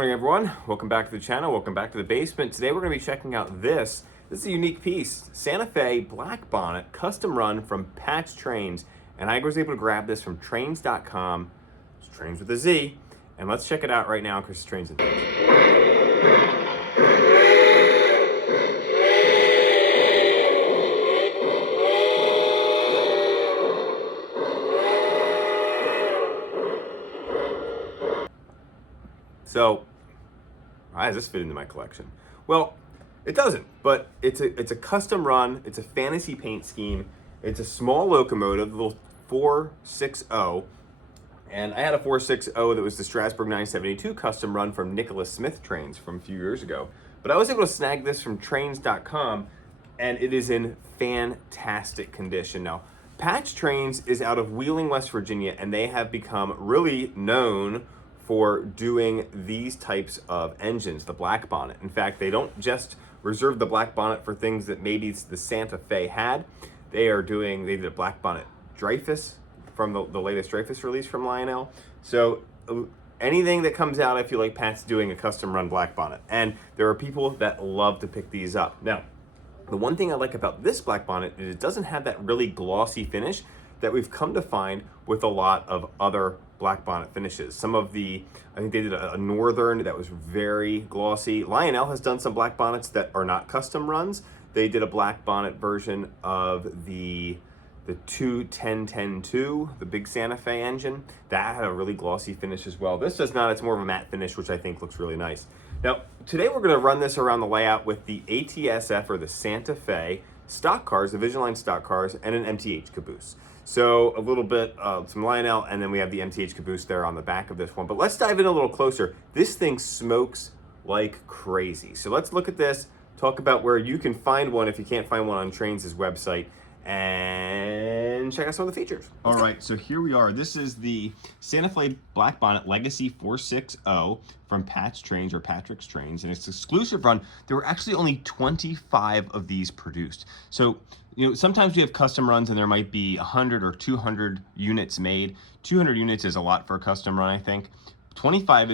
Morning everyone, welcome back to the channel, welcome back to the basement. Today we're going to be checking out this is a unique piece, Santa Fe Black Bonnet, custom run from Patch Trains. And I was able to grab this from trains.com, it's trains with a Z, and let's check it out right now on Chris's Trains and Things. So, how does this fit into my collection? Well, it doesn't, but it's a custom run, it's a fantasy paint scheme, it's a small locomotive, a little 460, and I had a 460 that was the Strasburg 972 custom run from Nicholas Smith Trains from a few years ago. But I was able to snag this from trains.com, and it is in fantastic condition. Now, Patch Trains is out of Wheeling, West Virginia, and they have become really known for doing these types of engines, the Black Bonnet. In fact, they don't just reserve the Black Bonnet for things that maybe the Santa Fe had. They did a Black Bonnet Dreyfus from the latest Dreyfus release from Lionel. So anything that comes out, I feel like Pat's doing a custom run Black Bonnet. And there are people that love to pick these up. Now, the one thing I like about this Black Bonnet is it doesn't have that really glossy finish that we've come to find with a lot of other Black Bonnet finishes. Some of I think they did a Northern that was very glossy. Lionel has done some Black Bonnets that are not custom runs. They did a Black Bonnet version of the 210-10-2, the big Santa Fe engine. That had a really glossy finish as well. This does not, it's more of a matte finish, which I think looks really nice. Now, today we're gonna run this around the layout with the ATSF, or the Santa Fe stock cars, the Vision Line stock cars, and an MTH caboose. So a little bit some Lionel, and then we have the MTH caboose there on the back of this one. But let's dive in a little closer. This thing smokes like crazy. So let's look at this, talk about where you can find one if you can't find one on Trains' website, and check out some of the features. All right, so here we are. This is the Santa Fe Black Bonnet Legacy 460 from Patch Trains, or Patrick's Trains, and it's an exclusive run. There were actually only 25 of these produced. So, you know, sometimes we have custom runs and there might be 100 or 200 units made. 200 units is a lot for a custom run, I think. 25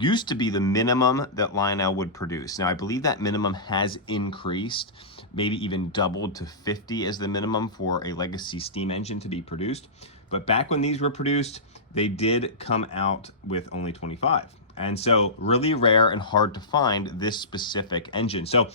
used to be the minimum that Lionel would produce. Now, I believe that minimum has increased, maybe even doubled to 50 as the minimum for a legacy steam engine to be produced. But back when these were produced, they did come out with only 25. And so really rare and hard to find this specific engine. So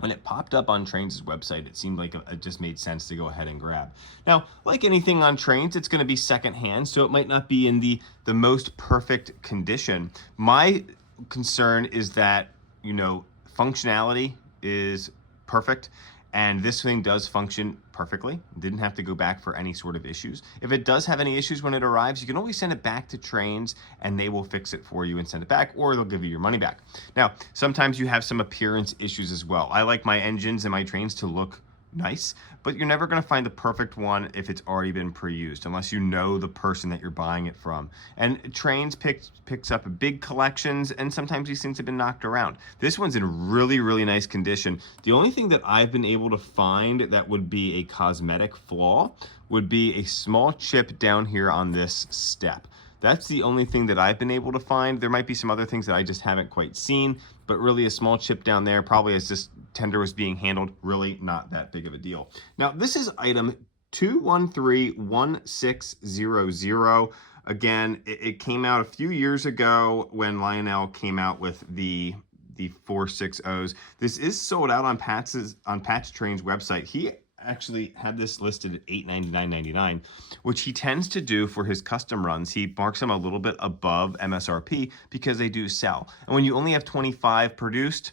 when it popped up on Trains' website, it seemed like it just made sense to go ahead and grab. Now, like anything on Trains, it's going to be secondhand, so it might not be in the most perfect condition. My concern is that, you know, functionality is perfect, and this thing does function perfectly. Didn't have to go back for any sort of issues. If it does have any issues when it arrives, you can always send it back to Trains and they will fix it for you and send it back, or they'll give you your money back. Now, sometimes you have some appearance issues as well. I like my engines and my trains to look nice, but you're never going to find the perfect one if it's already been pre-used, unless you know the person that you're buying it from. And Trains picks up big collections, and sometimes these things have been knocked around. This one's in really, really nice condition. The only thing that I've been able to find that would be a cosmetic flaw would be a small chip down here on this step. That's the only thing that I've been able to find. There might be some other things that I just haven't quite seen, but really a small chip down there, probably as this tender was being handled, really not that big of a deal. Now, this is item 2131600. Again, it came out a few years ago when Lionel came out with the 460s. This is sold out on Patch Trains' website. He actually had this listed at $899.99, which he tends to do for his custom runs. He marks them a little bit above MSRP because they do sell. And when you only have 25 produced,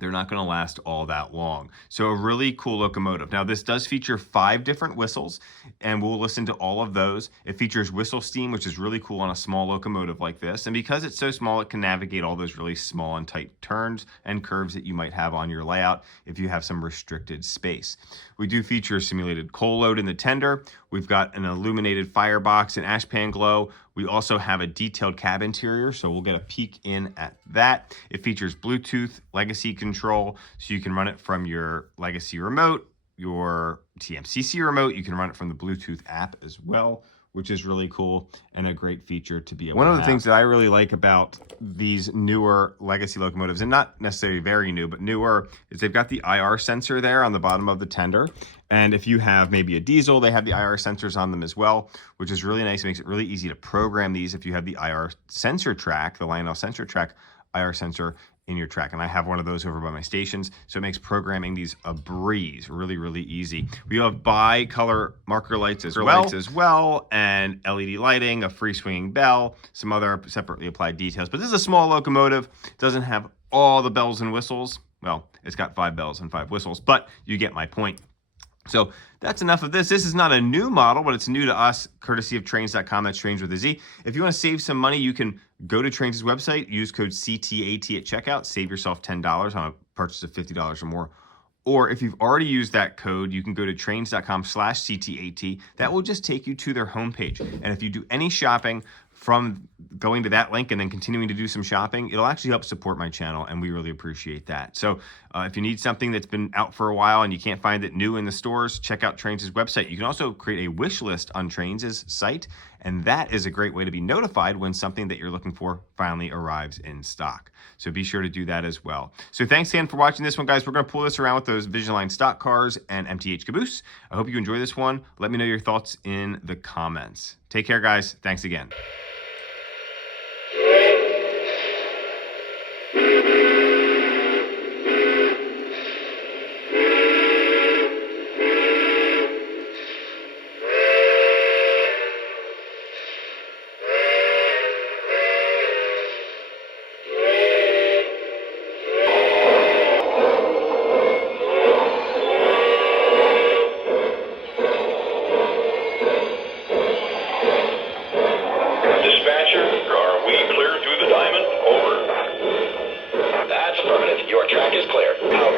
they're not going to last all that long. So a really cool locomotive. Now, this does feature 5 different whistles, and we'll listen to all of those. It features whistle steam, which is really cool on a small locomotive like this. And because it's so small, it can navigate all those really small and tight turns and curves that you might have on your layout if you have some restricted space. We do feature simulated coal load in the tender. We've got an illuminated firebox and ashpan glow. We also have a detailed cab interior, so we'll get a peek in at that. It features Bluetooth legacy control, so you can run it from your legacy remote, your TMCC remote. You can run it from the Bluetooth app as well, which is really cool and a great feature to be able to have. One of the things that I really like about these newer legacy locomotives, and not necessarily very new, but newer, is they've got the IR sensor there on the bottom of the tender. And if you have maybe a diesel, they have the IR sensors on them as well, which is really nice. It makes it really easy to program these if you have the IR sensor track, the Lionel sensor track IR sensor in your track. And I have one of those over by my stations, so it makes programming these a breeze, really, really easy. We have bi-color marker lights as well, and LED lighting, a free swinging bell, some other separately applied details. But this is a small locomotive, doesn't have all the bells and whistles. Well, it's got 5 bells and 5 whistles, but you get my point. So that's enough of this. This is not a new model, but it's new to us, courtesy of Trains.com. That's Trains with a Z. If you want to save some money, you can go to Trains' website, use code CTAT at checkout, save yourself $10 on a purchase of $50 or more. Or if you've already used that code, you can go to trains.com/CTAT. That will just take you to their homepage. And if you do any shopping from going to that link and then continuing to do some shopping, it'll actually help support my channel, and we really appreciate that. So if you need something that's been out for a while and you can't find it new in the stores, check out Trains' website. You can also create a wish list on Trains' site, and that is a great way to be notified when something that you're looking for finally arrives in stock. So be sure to do that as well. So thanks again for watching this one, guys. We're going to pull this around with those Vision Line stock cars and MTH caboose. I hope you enjoy this one. Let me know your thoughts in the comments. Take care, guys. Thanks again. Your track is clear. Out.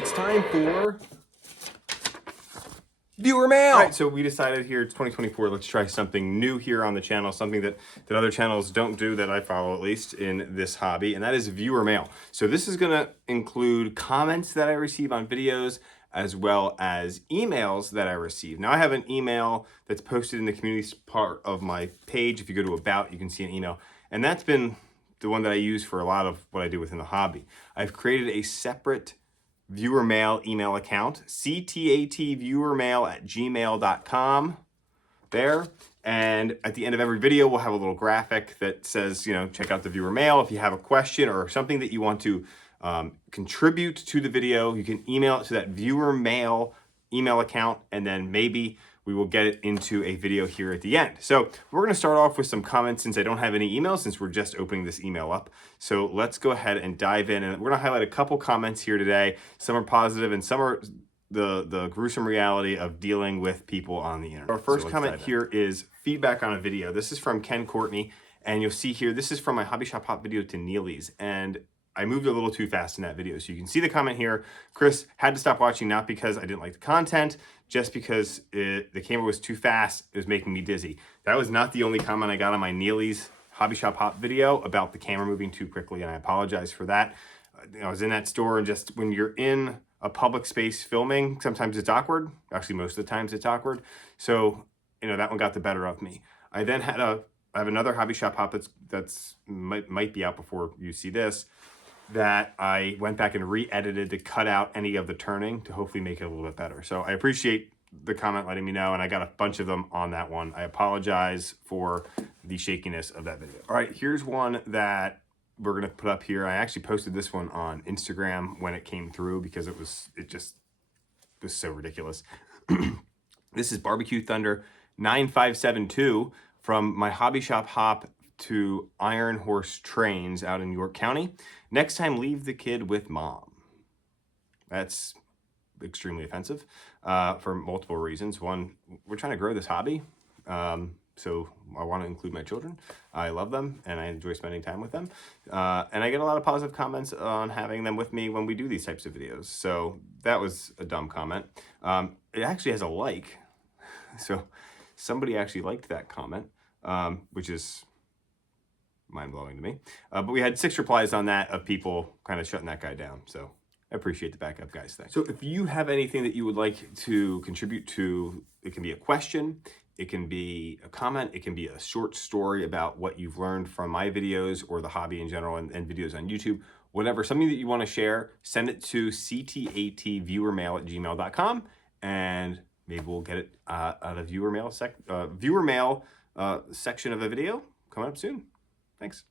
It's time for viewer mail. All right, so we decided here, it's 2024, let's try something new here on the channel, something that other channels don't do, that I follow at least in this hobby, and that is viewer mail. So this is gonna include comments that I receive on videos, as well as emails that I receive. Now I have an email that's posted in the community part of my page. If you go to About, you can see an email. And that's been the one that I use for a lot of what I do within the hobby. I've created a separate viewer mail email account, ctatviewermail@gmail.com there. And at the end of every video, we'll have a little graphic that says, you know, check out the viewer mail. If you have a question or something that you want to contribute to the video, you can email it to that viewer mail email account, and then maybe we will get it into a video here at the end. So we're going to start off with some comments since I don't have any emails, since we're just opening this email up. So let's go ahead and dive in, and we're going to highlight a couple comments here today. Some are positive and some are the gruesome reality of dealing with people on the internet. Our first comment here is feedback on a video. This is from Ken Courtney, and you'll see here, this is from my Hobby Shop Hop video to Neely's, and I moved a little too fast in that video. So you can see the comment here. Chris had to stop watching, not because I didn't like the content, just because the camera was too fast. It was making me dizzy. That was not the only comment I got on my Neely's Hobby Shop Hop video about the camera moving too quickly, and I apologize for that. I was in that store, and just when you're in a public space filming, sometimes it's awkward. Actually, most of the times it's awkward. So, that one got the better of me. I then had I have another Hobby Shop Hop that's might be out before you see this, that I went back and re-edited to cut out any of the turning to hopefully make it a little bit better. So I appreciate the comment letting me know, and I got a bunch of them on that one. I apologize for the shakiness of that video. All right, here's one that we're gonna put up here. I actually posted this one on Instagram when it came through because it just was so ridiculous. This is Barbecue Thunder 9572 from my Hobby Shop Hop to Iron Horse Trains out in York County. Next time, leave the kid with mom. That's extremely offensive for multiple reasons. One, we're trying to grow this hobby. So I want to include my children. I love them and I enjoy spending time with them. And I get a lot of positive comments on having them with me when we do these types of videos. So that was a dumb comment. It actually has a like. So somebody actually liked that comment, which is mind-blowing to me. But we had 6 replies on that of people kind of shutting that guy down. So I appreciate the backup, guys. Thanks. So if you have anything that you would like to contribute to, it can be a question, it can be a comment, it can be a short story about what you've learned from my videos or the hobby in general and videos on YouTube, whatever, something that you want to share, send it to ctatviewermail@gmail.com, and maybe we'll get it out of viewer mail section of a video coming up soon. Thanks.